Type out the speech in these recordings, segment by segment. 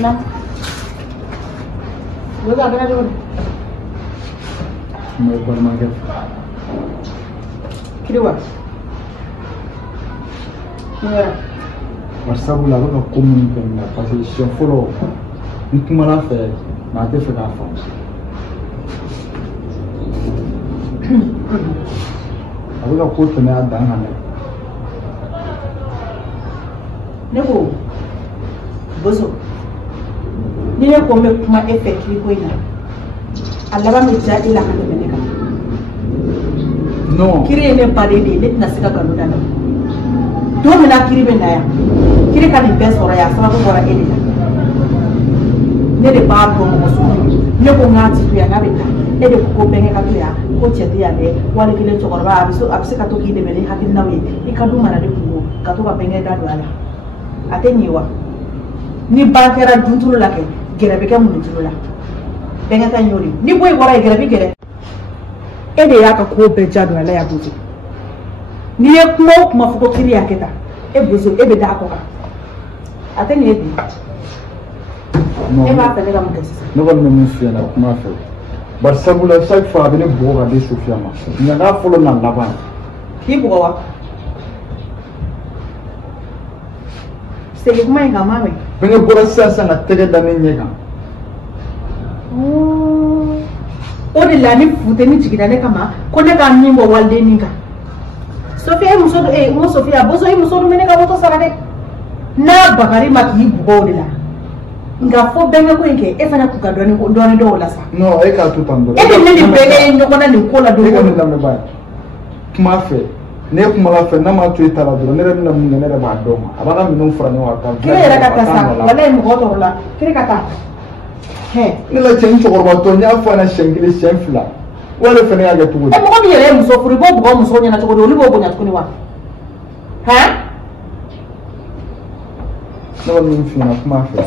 Na. Lu gak kena dulu. Mau supermarket. Kedua. Mengapa? Masalah aku nak komunikasi pasal siapa follow. Itu malah fair. Nanti fair apa? Aku nak kau tanya ada mana? Nebo. Bozo. Ni ne ko me kuma effect ko ina. Allah ba mi jadi la kana ne ka. No. Kire ne pare de ne na sika kanu dana. Do me na kiri be na ya. Kire ka ni best ora ya sama ko ora ele. Ne de ba ko mo so. Ne ko ngati tu ya na be ta. E de ko benge ka tu ya. Ko chete ya de wale kile chokorba abiso ka to ki de bele hakil nawe. Ikadu mara de ko ka to ka benge da do ala. Ate niwa. Ni bankera dunturu la ke gerabe ke mun duturu la benga ta nyori ni boy wora gerabe gere e de ya ka ko be jadu ala ya buji ni e kuma fuko kiri ya keta e buzo e be da ko ka ate ni e di No. e ba pele ga mun kesi Ne kɔni bɛ min f'i ɲɛna kuma fɛ bari sabula chaque fois a bɛ ne bugɔ ka di Sofiya ma ɲaga fɔlɔ na laban ki bugo wa segi kuma in ga mame bɛnkɛ bɔra sisan ka tɛgɛ da ne ɲɛ kan o de la ni futeni jigina ne kama ko ne ka min bɔ waliden kan Sofiya mo Sofiya bozo e muso dumene ka moto sara de na bakari ma k'i bugɔ o de la nka fo bɛnkɛ ko in kɛ e fana kun ka dɔɔni dɔw la sa non e k'a to tan dɔrɔn e de ne ni bɛnkɛ ye ɲɔgɔn na nin ko la don e ka ne lamɛn ba ye kuma fɛ ne kuma la fɛ n'a ma to e ta la dɔrɔn ne yɛrɛ bɛna mun kɛ ne yɛrɛ b'a dɔn a b'a ka minɛnw fara ɲɔgɔn kan kiri yɛrɛ ka taa sa wala ye mɔgɔ tɔɔrɔ la kiri ka taa hɛ ne la cɛ in cɛkɔrɔba tɔ n y'a fɔ a ɲɛna siɲɛ kelen siɲɛ fila wale fana y'a kɛ cogo di e mɔgɔ min yɛrɛ ye muso furu i b'o bugɔ musow ɲɛna cogo di olu b'o bonya tuguni wa hɛn ne kɔni min f'i ɲɛna kuma fɛ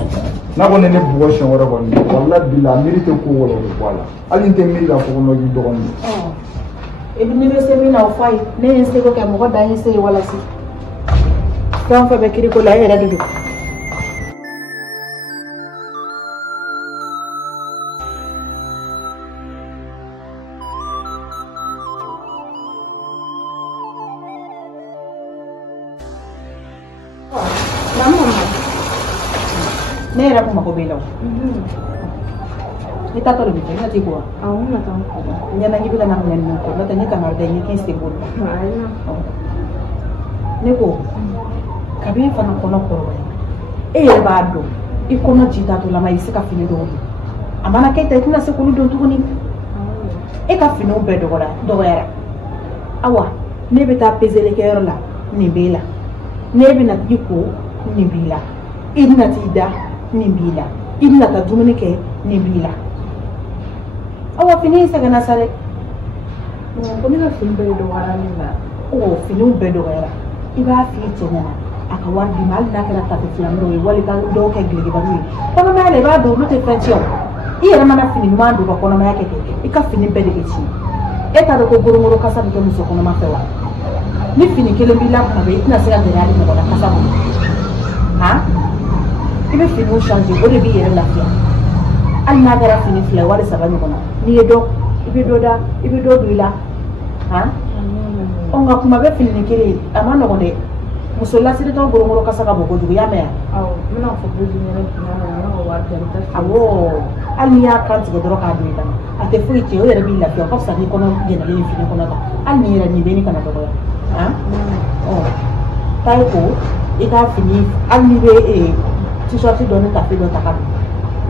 n'a kɔni ne bugɔ siɲɛ wɛrɛ kɔni wala bila a miiri tɛ ko wɔlɔ de bɔ a la hali n tɛ miiri k'a fɔ ko nɔ k'i dɔgɔnin e bi ni bɛ se min na o f'a ye ne ye n seko kɛ mɔgɔ dan ye se ye walasi fɛn fɛn bɛ kiri ko la e yɛrɛ de don ne yɛrɛ kun mako b'i la o i taatɔ de bi fɛ i na t'i ko wa ɲɛna i bɛ ka na minɛ nin kɔ n'o tɛ ne kan ka da i ɲɛ k'i sen bolo ne ko kabi fana kɔnɔ kɔrɔbaya e yɛrɛ b'a dɔn i kɔnɔ ji taatɔ lama i se ka fini dɔw don a mana kɛ ta i tɛna se k'olu don tuguni e ka finiw bɛɛ dɔgɔyara awa ne bɛ taa pezelikɛyɔrɔ la nin b'e la ne bɛna i ko nin b'i la i bɛna t'i da nin b'i la i bɛna taa dumuni kɛ nin b'i la awa fini in sɛgɛnna sa dɛ ko ne ka fini bɛɛ dɔgɔyara ne la finiw bɛɛ dɔgɔyara i b'a f'i cɛ ɲɛna a ka wari d'i ma hali n'a kɛra tafe filanin dɔw ye wali ka dɔw kɛ gilekibaliw ye kɔnɔmaya la i b'a dɔn olu tɛ fɛn tiɲɛ o i yɛrɛ mana fini ɲuman don ka kɔnɔmaya kɛ i ka fini bɛɛ de bɛ tiɲɛ e t'a dɔn ko gorongoro kasa bɛ kɛ muso kɔnɔma fɛ wa ni fini kelen b'i la kuma bɛɛ i tɛna se ka gɛrɛ hali mɔgɔ la kasa kɔnɔ han i bɛ finiw changer o de b'i yɛrɛ lafiya hali n'a kɛra fini fila ye wali saba ɲɔgɔn na n'i ye dɔ i bɛ dɔ da i bɛ dɔ don i la han nka kuma bɛ fini kelen ye a ma nɔgɔn dɛ muso lasiritɔ gorongoro kasa ka bɔ kojugu y'a mɛn yan n bɛna fɔ ko dumuni na wari tɛ awɔ hali n'i y'a kan tigɛ dɔrɔn k'a don i dama a tɛ foyi tiɲɛ o yɛrɛ b'i lafiya o ka fisa n'i kɔnɔ jɛnɛlen ni fini kɔnɔ kan hali n'i yɛrɛ nin bɛ ni kana dɔgɔya han taa i ko i ka fini hali n'i bɛ t-shirt dɔ ni tafe dɔ ta ka don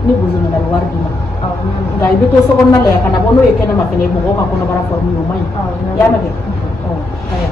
ni bozo nana bɛ wari d'i ma nka i bɛ to so kɔnɔna la yan ka na bɔ n'o ye kɛnɛma fɛnɛ mɔgɔw ka kɔnɔbara fɔrɔmu ye o man ɲi y'a mɛn kɛ kaya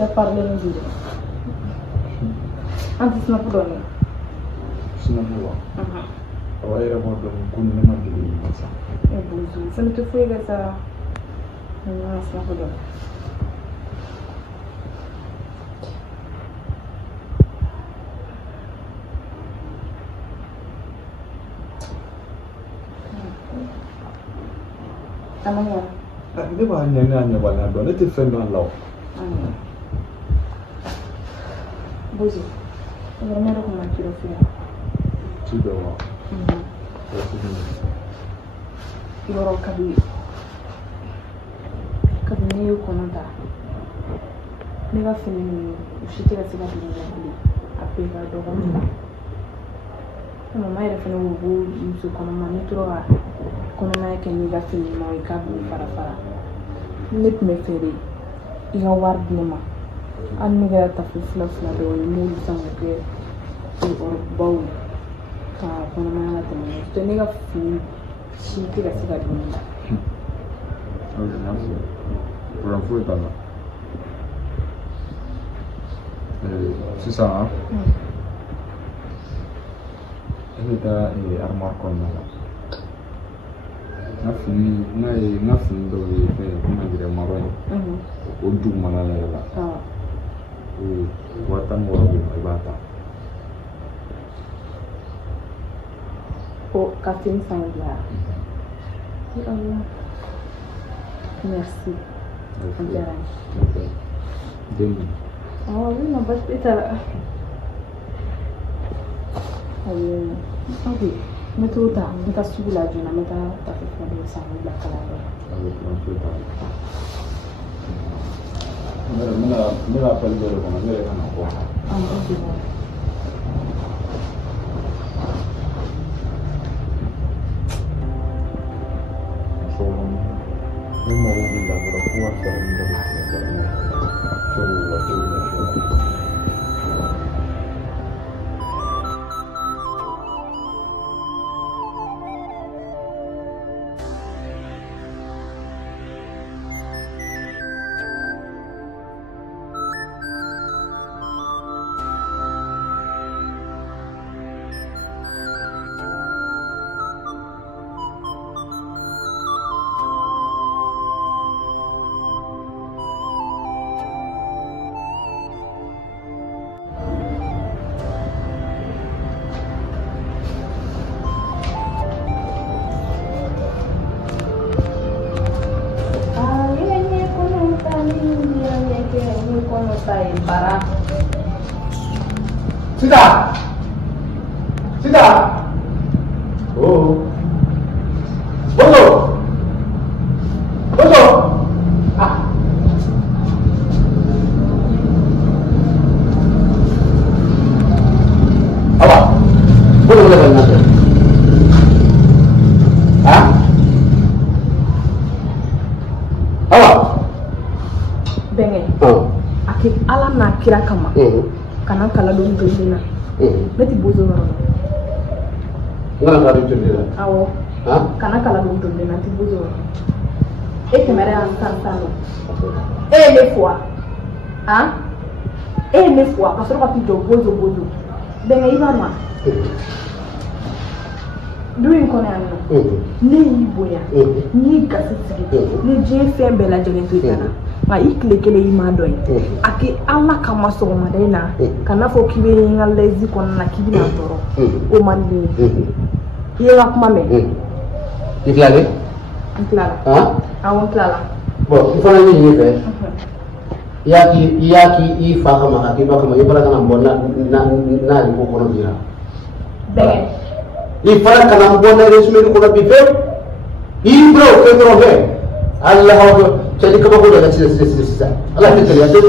yɛrɛ parler ni de an tɛ sinapu dɔn ne sinapu wa awa yɛrɛ b'a dɔn ko ne ma deli nin ma sa bozo fɛnɛ tɛ foyi kɛ sa an ka sinapu dɔn Amanya. Ne b'a ɲɛ ne y'a ɲɛbaliya dɔn ne tɛ fɛn dɔn a la o. Bozo, yɛrɛ ne yɛrɛ kun ma ci dɔ f'i ye. Ci dɔ wa? Yɔrɔ kabini ne y'o kɔnɔ ta ne ka fini ninnu u si tɛ ka se ka don ne la bilen a bɛɛ ka dɔgɔ ne la. Mama yɛrɛ fɛnɛ ko ko muso kɔnɔma ne tora ka kɔnɔmaya kɛ n'i ka fini ɲumanw ye k'a b'u fara fara ne tun bɛ fɛ de i ka wari di ne ma hali ne kɛra tafe fila dɔw ye n b'olu san k'o kɛ ɔrɔbaw ye ka kɔnɔmaya latɛmɛ n'o tɛ ne ka fini si tɛ ka se ka don ne la. Problème foyi t'a la sisan e bɛ taa armoire kɔnɔna la n ka fini dɔw ye fɛn kuma yɛrɛ maro ye o dugumana yɛrɛ la 16 bɛ yen i b'a ta ko ka fini san bila merci an diyara n ye oui ma baasi t'a la ok n bɛ t'o ta n bɛ taa sugu la joona n bɛ taa tafe fila dɔw san k'o bila kalanyɔrɔ la n bɛna appel dɔ de kɔnɔ ne yɛrɛ ka na bɔ ok ne mago b'i la dɔrɔn fo ka fɛɛrɛ min dɔ bɛ tigɛ dɔrɔn fo k'o waati ɲɛfɔ Sida! Oh. Bozo! Ah. Awa. Bozo udah banyak. Hah? Awa. Benge. Akib alam na kira kama. Kana kala don jolina. Beti bozo waro. Ngana kala don jolina. Awo. Kana kala don jolina ti bozo waro. Kemere an tantano. Le fois. Le fois parce que tu dois bozo. Benge iba ma. Duin kone anno. Ni boya. Ni gasiti. Ni je fe bela jele to kana. Ma ikile ima doy aki alla kama so ma dena kana fo kibe ngal lezi kon na kibi na toro o mandi yela kuma me iklale awon klala bon il faut la ni fe yaki I fa kama aki ba kama yebara kana mbona na ko kono dira be I fa kana mbona resme ko bi fe I bro ke bro be Allah jadi kaba ko daga sisa Allah ta kariya to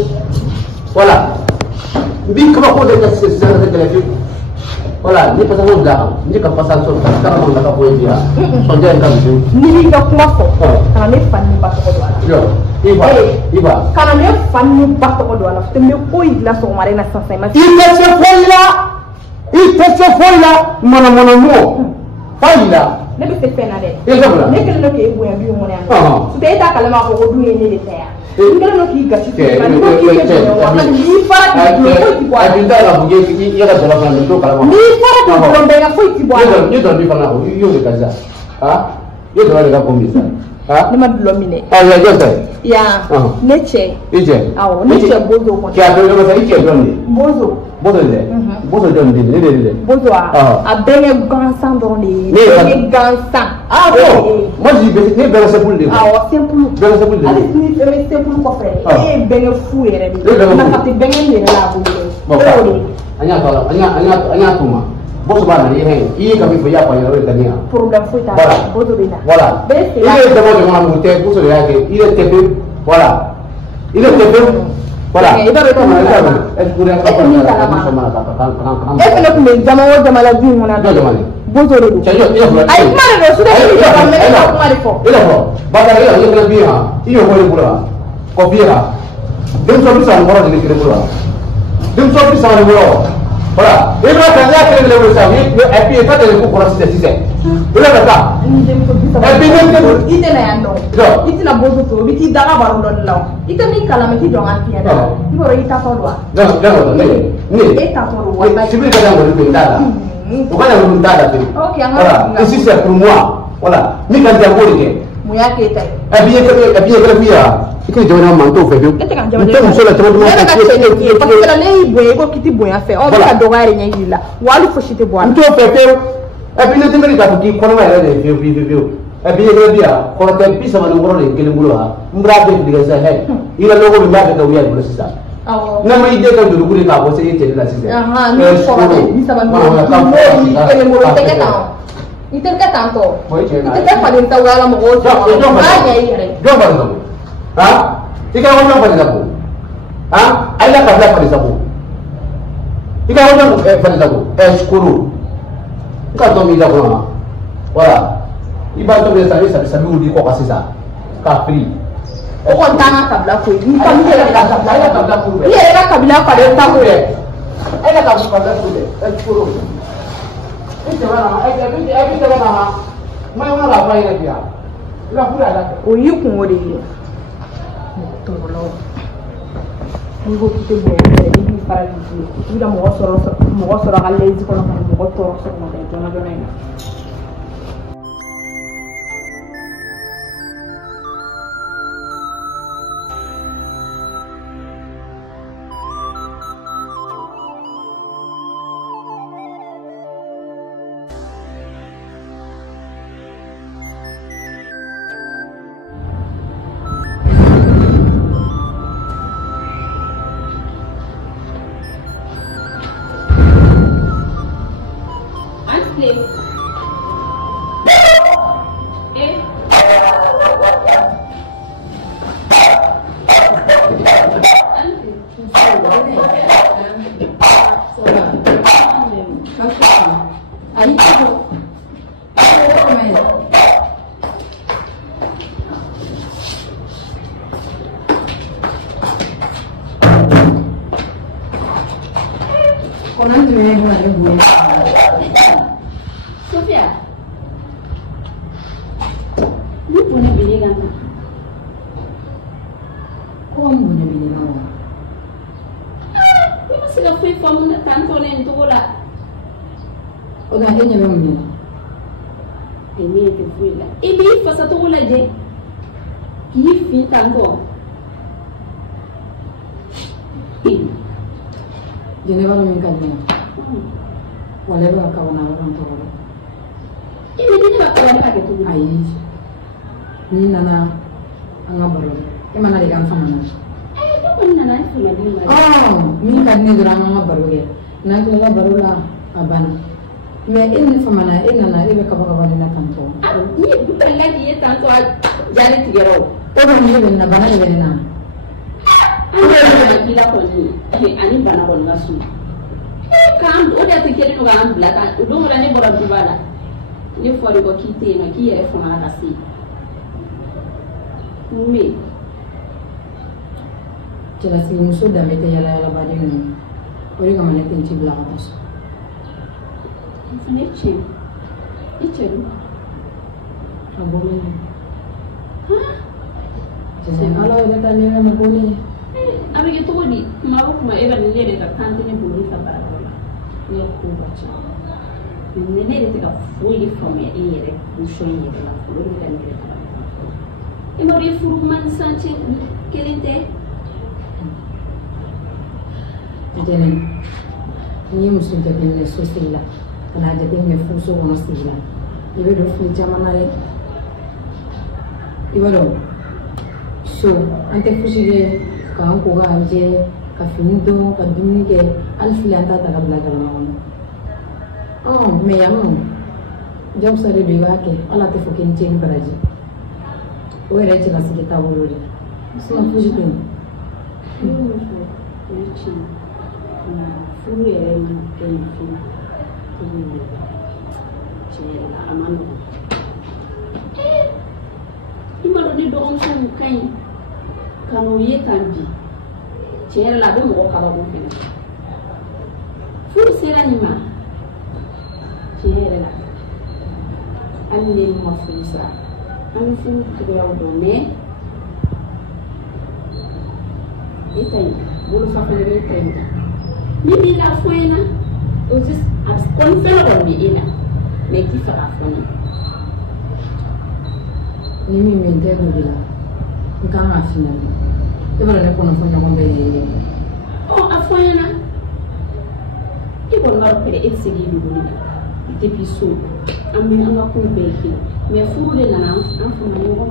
wala bi kaba ko daga sisa ta kariya to wala ni pasa ko da ni ka pasa so ka mo da ko dia so dia ka bi ni ga kuma ko kana ne fanni ba to do ala yo iba kana ne fanni ba to do ala te me ko ila so mare na sansa ma ite foila mana mo foila ne be se pena de exactement ne kele no ke bu ya bi mo ne an so te ta kala ma ko du ye ne de ta ya Ingano ki gasi ko ki ke wa ni fara ki ko ti bwa ai da la buge ki ya da la fana do kala ni fara ko don be ga ko ti bwa yo do bi fana ko yo de kaza ha yo do ga ko misa ha ni ma dulo mine ah ya jo sai ya neche ije awo neche bozo ko ki a do ga sai ke do ni bozo de bozo do ni de bozo a benye gansan do ni gansan ah bon moi je dis ni ben c'est pour le awo simple ben c'est pour le ali ni feme simple ko fe e benye fu yere ni na kati benye ni la bo anya tuma boso ba na ye i ka mi fo ya pa ya re tania problème fo ta bozo bina voilà il est d'abord de mon côté boso ya ke il est tépé voilà il est tépé voilà il va retourner est pour ya ka jama la bi mona bozo re do ay mare do su de ko ba me ko mare fo il est ba ka ya yo bi ha i yo ko le bula ko bi ha dem so bi sa ngoro de le bula dem so bi sa ngoro voilà il va faire la le ça et puis il va te le pour c'est il va ça et puis il te na yando il te na bozo to il te dara baro do law il te mi kala me ti jonga ti ada il va ita to do ni et ta to wa ba si bi ka da mo dala o ka da mo dala OK voilà ici c'est pour moi voilà ni kan da ko ke mu ya ke tai et puis ya ike jona manto fe bio nte musola tamo mo ka chene parce que la lei boye ko kiti boya fe o ba do gare nya yila walu foshite bo nto fe fe e bi ne temeri ka ki kono ma ele de bio e bi ye bia ko te pisa ma ngoro le kele ngulo ha mbra be diga sa he ila logo bi ba ka wiya bulo sisa na ma ide ka dulu kuri ka bo se yete la sisa aha ni ko ni sa ba mo ni kele ngulo te ka ta iter ka tanto iter ka pa din ta wala mo o ja ya ire jo ba do ha ika wona fa dizabo ha ai la kabla fa dizabo ika wona fa dizabo shukuru ka to mi dizabo na wala iba to be sabi udi ko kasisa ka free o kon tanga kabla ko ni ka mi la kabla ko ye la kabla fa de ta ko ai la kabla ko de shukuru ite wana ai ite wana ma wana la fa ina dia la fura la o yi kun o de tolo ni ko kite bo ni bi fara ni da mo soro halle ji ko no mo to so mo de jona ina Sofia, lu punya pilihan apa? Kau punya pilihan apa? Lu masih gak free form nak tanto nen tu lah. Oh, dah dia nyampe punya. Ini itu free lah. Ibi fasa tu lah je. Kif free tanto. Jadi kalau mengkaji ni. Wala ba ka wana ran to wala ini ni ba ka wana ke tu ai ni nana anga baro e mana de kan sama na ko ni nana ni ma di ma mi ka ni dura anga baro ge na ko la baro la abana me in sama na in nana e be ka ba wala na kan to ni bu ka la di tanto jani tigero to ba ni be na bana be na ani kila ko ni ani bana ko na su kan o da take no ga ambla kan do mo ne bora dubala ni fori ko kite ma ki yere fona kasi me jela si muso da mete yala ba de no ori ga mane tin tibla ko so ne chi ichelu abo me ha Kalau ada tanya sama boleh. Abi gitu kok di mau kuma eba ni lere ka kante ni bulu ka barakola. Ni ko bacha. Ni lere ka fully from ya ere ku shoyi ka la fulu ka ni. Ino ri furu man sanche kelente. Jadi ni musim jadi ni sosial lah. Karena jadi ni fuso kono sila. Ibu do fu zaman na ibu do. So ante fusi ke kan ko ga anje ka fini do ka dumuni ke alfili anta ta kabla kala ma me yamu job sare do wake ala te fokin chen baraji o ere che la sikita bolori sima fuji ko furu ere man ken furu che la amano imaro ni do on sun kai kanu ye kan bi chere la be mo kala ko fina furu sera ni ma chere la anne mo furu sa an furu ko ya do ne itai bulu fa fa le itai ni bi la fuena o just as kon fela ko bi ina me ki fa afoni ni mi mente no bila nkan afina iba ne kono fo nyoko be o afoyana ibo ngaro pere etsigi du ni depuis so ammi anga ko be ki me furu de nana an fu mani ko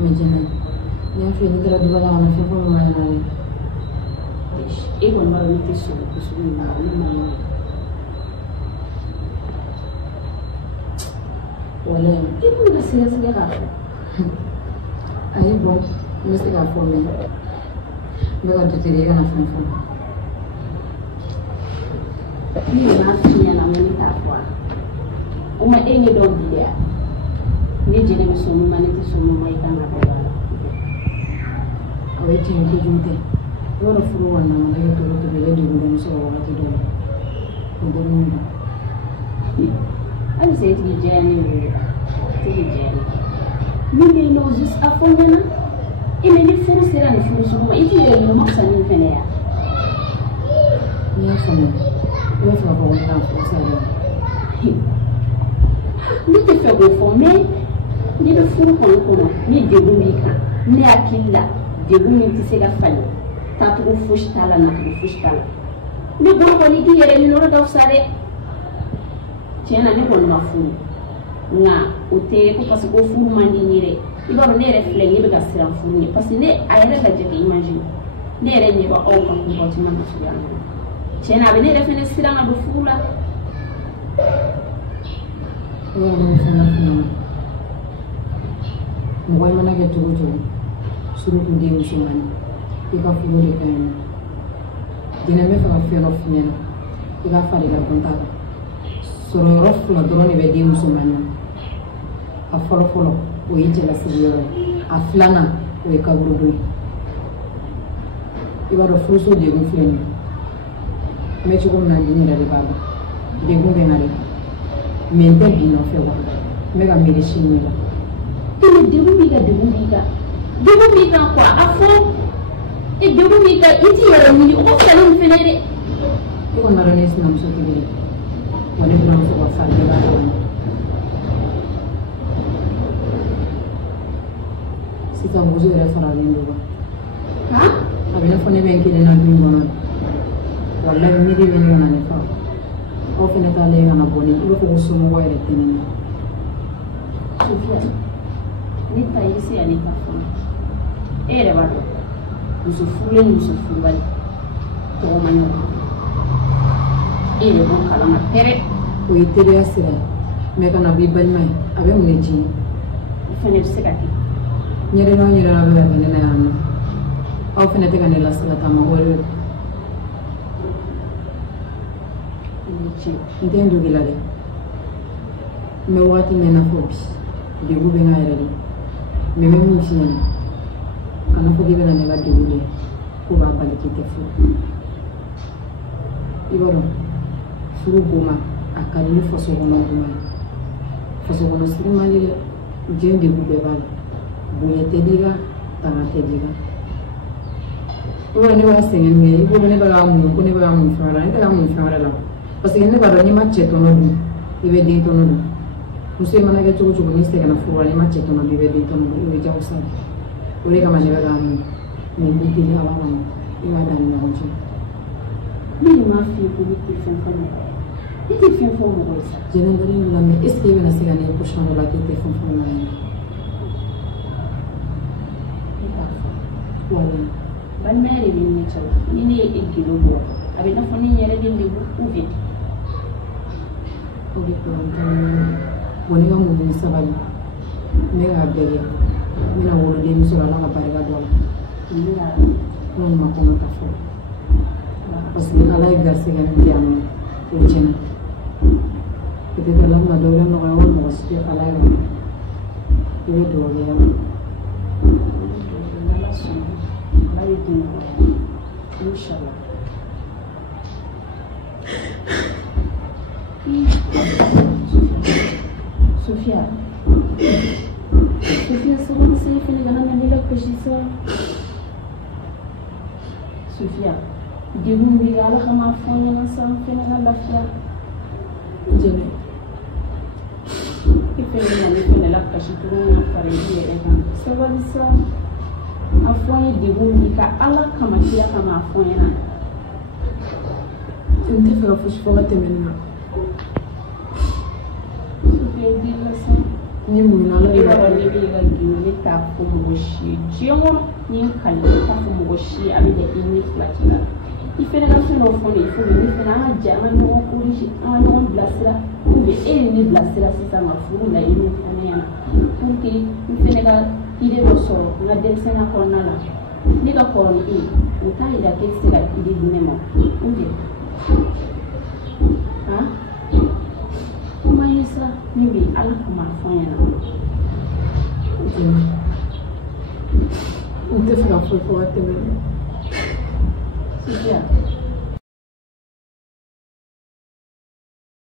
me jena ni afi ni dara dubala na fe ko ma na ni ibo ngaro ni tiso ko so ni ma ni ma wala ibo na siya ka ai bon mesti ka fo me ka tutiri na fo fo ni na finya na mani ta kwa uma enye do biya ni jene mi so mani ti so mai kan ga ba awai tin ko junte wala furu wannan na ga to be da gudu so wala ti do ko do ni ani sai ti jene ni no just afonyana ime ni furu sera ni furu so ma iti ye no maksa ni fene ya ni afanya eu falo para o campo, sabe? Não te fez o fome, nem no fundo como, nem de única, nem aquilo lá, de única que se falha, tá tudo fustala, não tudo fustala. Nem bom quando que ele não dá o sare, tinha nem bom na fundo, na o tempo passa o fundo mandinheiro, e agora nem reflete nem bega ser a fundo, porque nem a era da gente imagina, nem era nem vai ao comportamento social. Cena bene refene siranga do fula. Eu não sei nada. Mugoi mana ke tugu tugu. Suru ku di musuman. Ika fulu de kan. Dina me fa fiano fiano. Ika fa de la contaga. Soro rof la drone be di musuman. A folo o yite la sibiore. A flana o e kaburu. Iba do fruso de gufleni. Me chuko na dini da baba de gumbe na le mente bino fe wa me ga mi shini la Tini de gumbi ga kwa afo e de gumbi ga iti ya ni o fa ni fenere ko na rone sinam so kibiri wala bran so wa fa de ba si ta muzo era fara lindo ba ha abina fone ben ki de na bingo wallahi mi di veni una ne fa o fene ta le na boni io ko sono wa re tenene Sofia ni ta isi ani ka fo ere ba do muso fulani to manyo ere bon kala na pere o itere asira me kana bi balmai abe mun ji fene se ka ti nyere no nyere na be ne na na o fene te kana la sala ta ma wore entendo que lá é meu ato nem na força de governo era ali meu mesmo ensino a não podia ver na nega de governo o baba de que te foi e agora fui goma a carinho fosse o nome goma fosse o nome se mal de governo bonya tɛ di ka tanga tɛ di ka o ne b'a sɛgɛn min kɛ i ko ne bɛ ka mun ko ne bɛ ka mun fɛn wɛrɛ la ne tɛ ka mun fɛn wɛrɛ la parce que ne b'a dɔn n'i ma cɛ tɔnɔ dun i bɛ den tɔnɔ dun muso in mana kɛ cogo cogo n'i sɛgɛnna furu la n'i ma cɛ tɔnɔ dun i bɛ den tɔnɔ dun o ye jagosa ye o de kama ne bɛ ka mun mais bi kelen ala kama i b'a da ni ɲɔgɔn cɛ ne de m'a f'i ye ko ne tɛ fɛn fɔ mɔgɔ ye ne tɛ fɛn fɔ mɔgɔ ye sa jɛnɛgari in lamɛn est ce que i bɛna se ka ne position dɔ la k'e tɛ fɛn fɔ ɲɔgɔn ye wala balimaya de bɛ ne cɛ la ni ne ye e gero bɔ a bɛ i n'a fɔ ne yɛrɛ de lebu ou bien o de kɔrɔ bon ne ka muɲu sabali ne k'a bɛɛ kɛ n bɛna woloden sɔrɔ ala ka barika dɔ la n'o ma kɔnɔ ta fɔ parce que ala ye garisɛgɛ min di yan nɔ o tiɲɛna peut-être ala bɛna dɔ wɛrɛ nɔgɔya o mɔgɔ si tɛ ala yɛrɛ i bɛ dugawu kɛ yan ala sɔnna ala bɛ den nɔgɔya inshallah Sofia seconde saya fini kana na nila kashisa Sofia degun bi ala kama fonya na sam fini na lafiya jene ifene na ni fini la kashitu na fare ni ekan sabali sa afonya degun bi ka ala kama kiya kama fonya na inte fɛ ka fosi fɔ ka tɛmɛ nin na ni mun ala i b'a dɔn ne bɛ ka gindo ne t'a fɔ mɔgɔ si ye diɲɛ kɔnɔ ni n kali ne t'a fɔ mɔgɔ si ye a bɛ kɛ i ni fila ci la i fana ka fɛn dɔ fɔ ne ye fo ne fana an ka jɛ an ka ɲɔgɔn corrige an ka ɲɔgɔn bilasira ou bien e ye ne bilasira sisan ka furu la i n'o fɔ ne ɲɛna pour que n fana ka idée dɔ sɔrɔ n ka denmisɛnninya kɔnɔna la ne ka kɔrɔ ni e ye o t'a yira k'e tɛ se ka idée di ne ma ou bien kuma ye sa min bɛ ala kuma fɔ n ɲɛna n tɛ fɛ ka foyi fɔ ka tɛmɛ Sofia